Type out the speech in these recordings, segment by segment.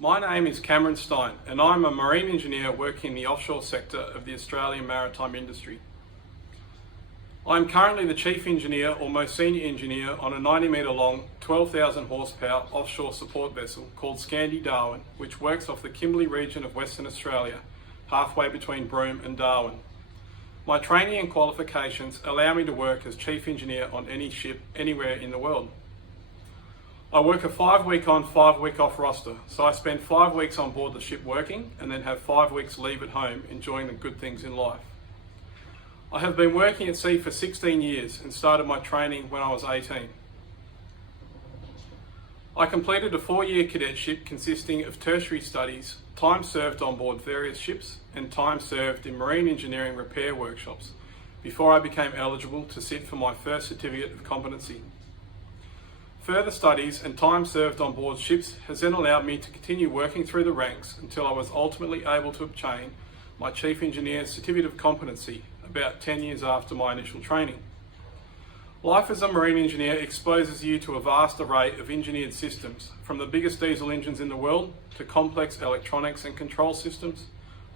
My name is Kameron Stein and I'm a marine engineer working in the offshore sector of the Australian maritime industry. I'm currently the chief engineer or most senior engineer on a 90 metre long, 12,000 horsepower offshore support vessel called Scandi Darwin, which works off the Kimberley region of Western Australia, halfway between Broome and Darwin. My training and qualifications allow me to work as chief engineer on any ship anywhere in the world. I work a 5-week on, 5-week off roster, so I spend 5 weeks on board the ship working and then have 5 weeks leave at home enjoying the good things in life. I have been working at sea for 16 years and started my training when I was 18. I completed a 4-year cadetship consisting of tertiary studies, time served on board various ships and time served in marine engineering repair workshops before I became eligible to sit for my first certificate of competency. Further studies and time served on board ships has then allowed me to continue working through the ranks until I was ultimately able to obtain my Chief Engineer's Certificate of Competency about 10 years after my initial training. Life as a marine engineer exposes you to a vast array of engineered systems, from the biggest diesel engines in the world to complex electronics and control systems,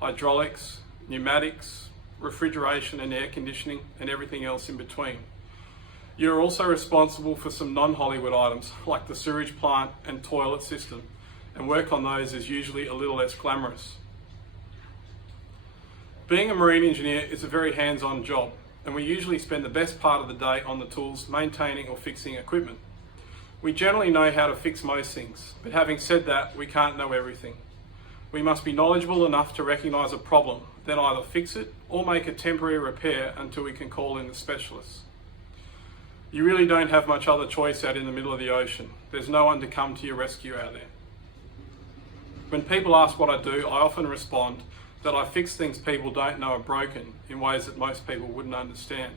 hydraulics, pneumatics, refrigeration and air conditioning, and everything else in between. You're also responsible for some non-Hollywood items like the sewage plant and toilet system, and work on those is usually a little less glamorous. Being a marine engineer is a very hands-on job, and we usually spend the best part of the day on the tools maintaining or fixing equipment. We generally know how to fix most things, but having said that, we can't know everything. We must be knowledgeable enough to recognise a problem, then either fix it or make a temporary repair until we can call in the specialists. You really don't have much other choice out in the middle of the ocean. There's no one to come to your rescue out there. When people ask what I do, I often respond that I fix things people don't know are broken in ways that most people wouldn't understand.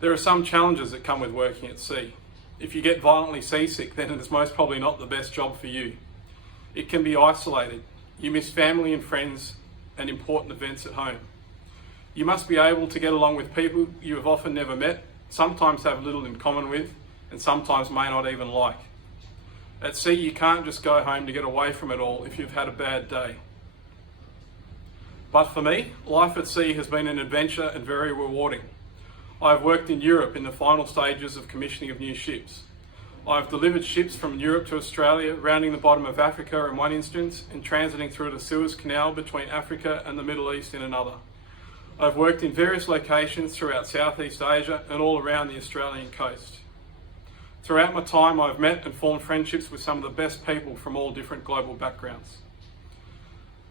There are some challenges that come with working at sea. If you get violently seasick, then it is most probably not the best job for you. It can be isolated. You miss family and friends and important events at home. You must be able to get along with people you have often never met, sometimes have little in common with, and sometimes may not even like. At sea, you can't just go home to get away from it all if you've had a bad day. But for me, life at sea has been an adventure and very rewarding. I've worked in Europe in the final stages of commissioning of new ships. I've delivered ships from Europe to Australia, rounding the bottom of Africa in one instance and transiting through the Suez Canal between Africa and the Middle East in another. I've worked in various locations throughout Southeast Asia and all around the Australian coast. Throughout my time, I've met and formed friendships with some of the best people from all different global backgrounds.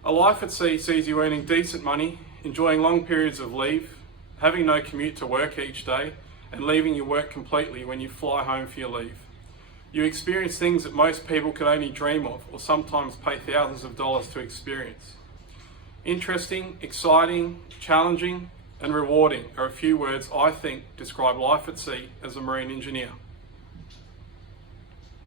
A life at sea sees you earning decent money, enjoying long periods of leave, having no commute to work each day, and leaving your work completely when you fly home for your leave. You experience things that most people could only dream of, or sometimes pay thousands of dollars to experience. Interesting, exciting, challenging, and rewarding are a few words I think describe life at sea as a marine engineer.